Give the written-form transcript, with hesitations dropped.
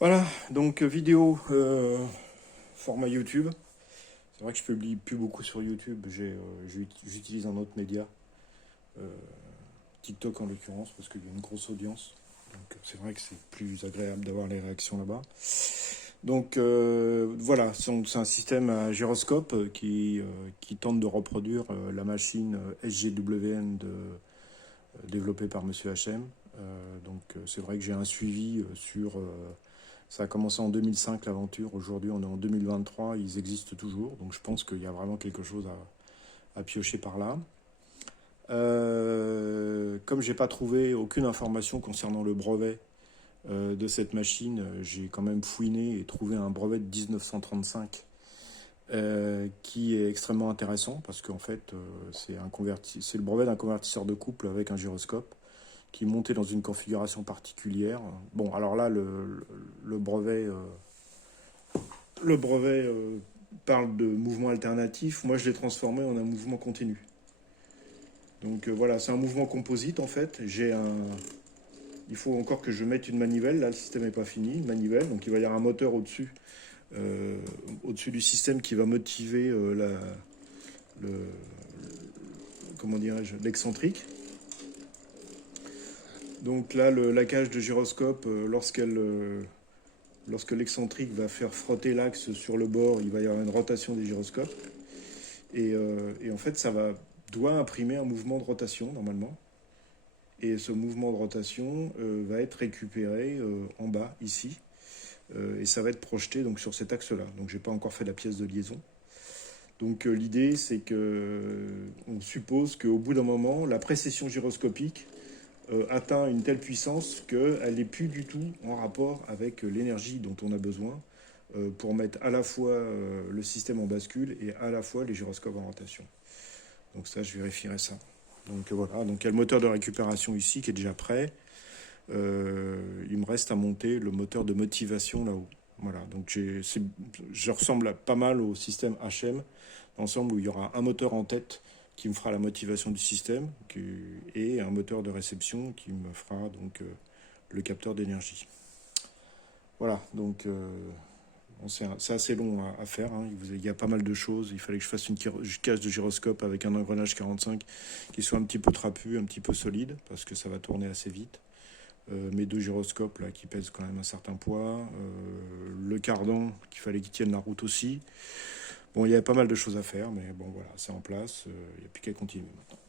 Voilà, donc vidéo format YouTube. C'est vrai que je publie plus beaucoup sur YouTube, j'utilise un autre média, euh, TikTok en l'occurrence, parce qu'il y a une grosse audience. Donc c'est vrai que c'est plus agréable d'avoir les réactions là-bas. Donc voilà, c'est un système à gyroscope qui tente de reproduire la machine SGWN développée par Monsieur HM. C'est vrai que j'ai un suivi sur... ça a commencé en 2005 l'aventure, aujourd'hui on est en 2023, ils existent toujours, donc je pense qu'il y a vraiment quelque chose à piocher par là. Comme j'ai pas trouvé aucune information concernant le brevet de cette machine, j'ai quand même fouiné et trouvé un brevet de 1935 qui est extrêmement intéressant parce qu'en fait c'est le brevet d'un convertisseur de couple avec un gyroscope qui est monté dans une configuration particulière. Bon, alors là, le brevet, parle de mouvement alternatif. Moi, je l'ai transformé en un mouvement continu. Donc voilà, c'est un mouvement composite en fait. Il faut encore que je mette une manivelle. Là, le système n'est pas fini. Une manivelle, donc il va y avoir un moteur euh, au-dessus du système qui va motiver le, comment dirais-je, l'excentrique. Donc là, la cage de gyroscope, lorsque l'excentrique va faire frotter l'axe sur le bord, il va y avoir une rotation des gyroscopes. Et en fait, doit imprimer un mouvement de rotation normalement. Et ce mouvement de rotation va être récupéré en bas, ici. Et ça va être projeté donc, sur cet axe-là. Donc j'ai pas encore fait la pièce de liaison. Donc l'idée, c'est que on suppose qu'au bout d'un moment, la précession gyroscopique atteint une telle puissance qu'elle n'est plus du tout en rapport avec l'énergie dont on a besoin pour mettre à la fois le système en bascule et à la fois les gyroscopes en rotation. Donc ça, je vérifierai ça. Donc voilà, donc il y a le moteur de récupération ici qui est déjà prêt. Il me reste à monter le moteur de motivation là-haut. Voilà, donc je ressemble pas mal au système HM, ensemble où il y aura un moteur en tête qui me fera la motivation du système et un moteur de réception qui me fera donc le capteur d'énergie. Voilà, donc bon, c'est assez long à faire. Hein. Il y a pas mal de choses. Il fallait que je fasse une cage de gyroscope avec un engrenage 45 qui soit un petit peu trapu, un petit peu solide, parce que ça va tourner assez vite. Mes deux gyroscopes là, qui pèsent quand même un certain poids. Le cardan qu'il fallait qu'il tienne la route aussi. Bon, il y avait pas mal de choses à faire, mais bon voilà, c'est en place. Il n'y a plus qu'à continuer maintenant.